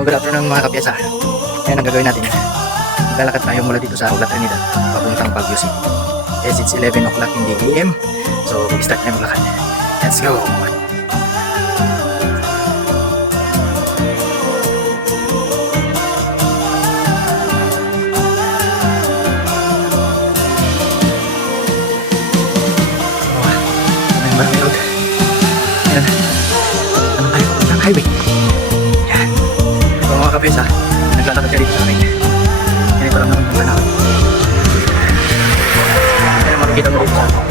good afternoon mga kapyesa. Ngayon ang gagawin natin. Maglalakad tayo mula dito sa La Trinidad papuntang Baguio City. Yes, it's 11 o'clock in the AM. So, mag-start tayo maglakad. Let's go! Road. Ayan. Ano tayo? Ang highway. Yan. So mga kapis naglalakad ka dito sa akin. Ganito lang naman ang panahon. Yan ang makikita mo dito sa akin.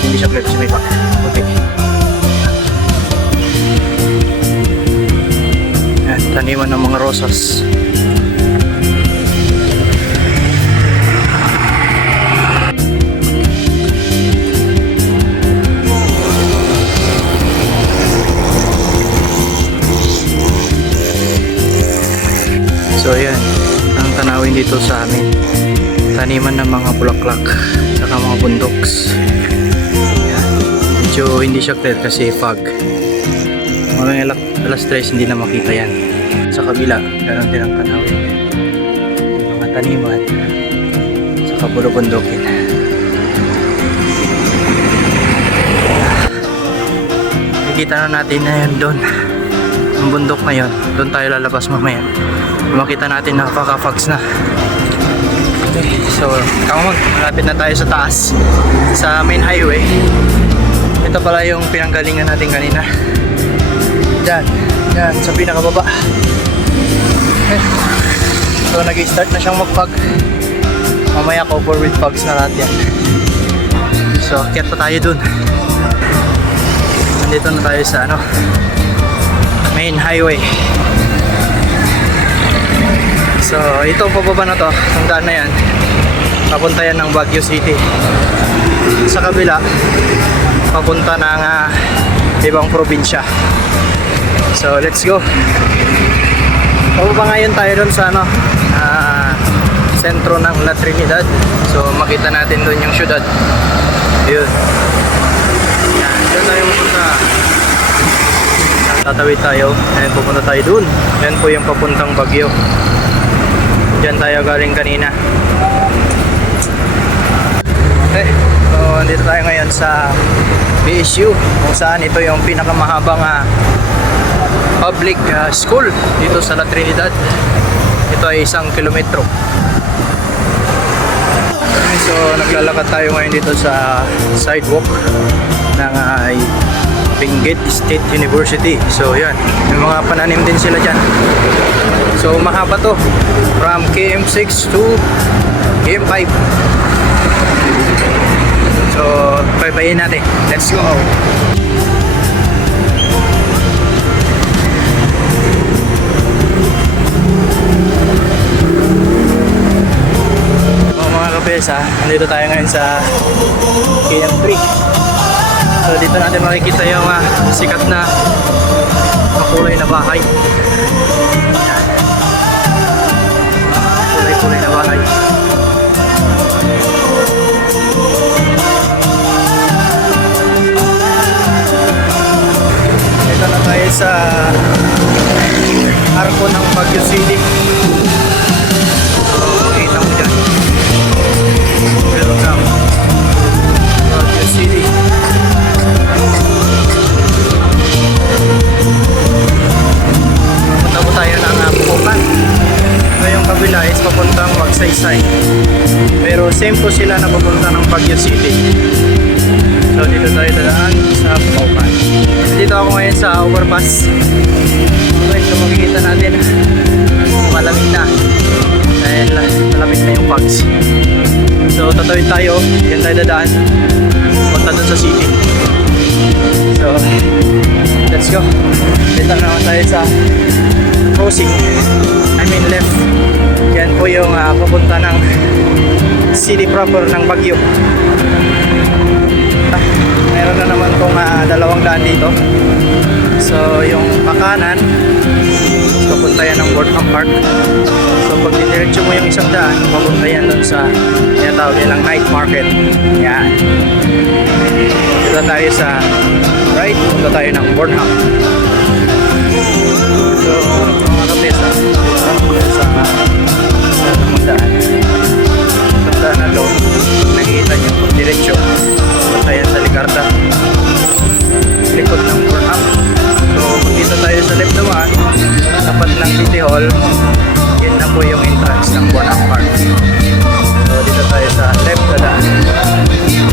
Hindi siya clear kasi may pack. Okay. Yan. Taniman ng mga rosas. So ayan, ang tanawin dito sa amin, taniman ng mga bulaklak saka mga bundoks. Ayan. Medyo hindi siya clear kasi fog. Mga alas 3 hindi na makita yan. Sa kabila, ganoon din ang tanawin. Yung mga taniman saka bulubundokin. Nakikita na natin na yan doon. Ang bundok na yun, doon tayo lalabas mamaya. Makita natin na kaka-fogs na. Okay, so malapit na tayo sa taas, sa main highway. Ito pala yung pinanggalingan natin kanina. Diyan, sa pinakababa. Okay. So nag-start na siyang mag-fog. Mamaya cover with fogs na lahat yan. So akyat pa tayo dun. Nandito na tayo sa main highway. So ito pababa na to, ang daan na yan, papunta yan ng Baguio City. Sa kabila, papunta ng ibang probinsya. So let's go. Pababa ngayon tayo dun sa sentro ng La Trinidad. So makita natin dun yung syudad. Yun. Yan, dun tayo pupunta. Tatawid tayo, and pupunta tayo dun. Yan po yung papuntang Baguio. Diyan tayo galing kanina. Okay, so dito tayo ngayon sa BSU, kung saan ito yung pinakamahabang public school dito sa La Trinidad. Ito ay 1 kilometro. Okay, so naglalakad tayo ngayon dito sa sidewalk ng Benguet State University. So yan, may mga pananim din sila dyan. So mahaba to, from KM6 to KM5. So baybayin natin. Let's go. Mga kapesa, nandito tayo ngayon sa KM3. So dito natin makikita yung sikat na makulay na bahay. Kulay na bahay. Dito na tayo sa arko ng Baguio City. So makita mo dyan, welcome Baguio City. Punta po tayo ng Pupukan. So yung kabila is papuntang Magsaysay. Pero same po sila na papunta ng Baguio City. So dito tayo dadaan sa Pupukan. Dito ako ngayon sa overpass. Okay, so makikita natin malamig na. Dahil malamig na yung fogs. So tatawid tayo. Yan tayo dadaan. Punta dun sa city. So let's go. Dito naman tayo sa crossing. I mean left. Yan po yung papunta ng city proper ng Baguio. Meron na naman pong dalawang daan dito. So yung pakanan, papunta yan ng Boardham Park. So pag diniretso mo yung isang daan, papunta yan dun sa tinatawag nilang night market. Yan. Dito tayo sa right, punta tayo ng Boardham. So tapat ng City Hall, yun na po yung entrance ng Burnham Park. So dito tayo sa left na daan. Dito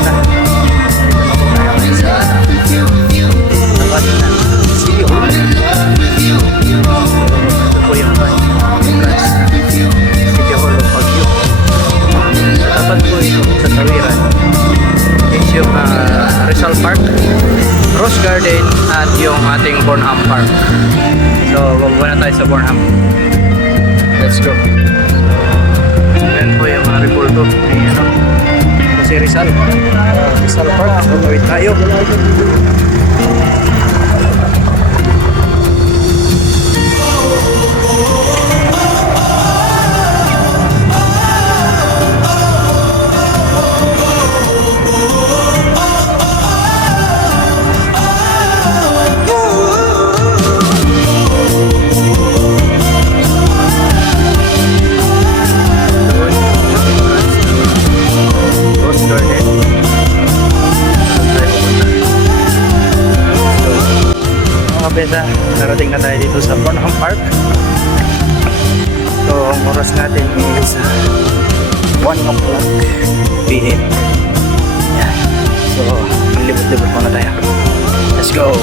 na po tayo ngayon sa tapat ng City Hall. Ito po yung entrance ng City Hall of Baguio. Sa tapat po ito sa tawiran is yung Rizal Park, Rose Garden at yung ating Burnham Park. So bababa na tayo sa Burnham. Let's go. So yan po yung mga repulto ni kasi Rizal Park. Babawit tayo. Besa, narating na tayo dito sa Burnham Park. So, ang oras natin is 1 o'clock PM. Yan. So, libot-libot muna tayo. Let's go!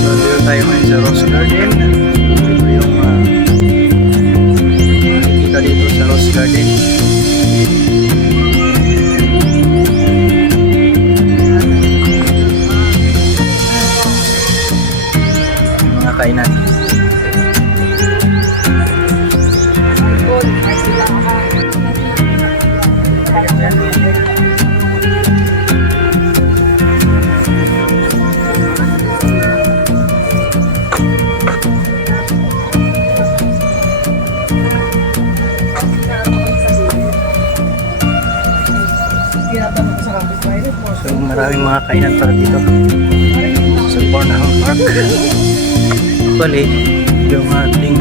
So, dito tayo ngayon sa Rose Garden. Ito yung makikita dito sa Rose Garden. Kainan. So maraming mga kainan para dito sa Burnham Park. Bali, yung ating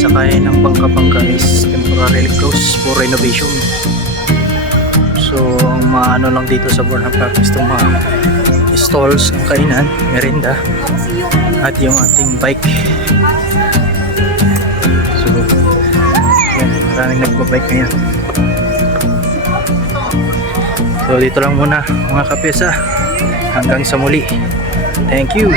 sakayan ng bangka-bangka is temporarily closed for renovation. So, ang maano lang dito sa Burnham Park is itong mga stalls, ang kainan, merinda, at yung ating bike. So, yan, maraming nagbabike ngayon. So, dito lang muna mga kapesa. Hanggang sa muli. Thank you!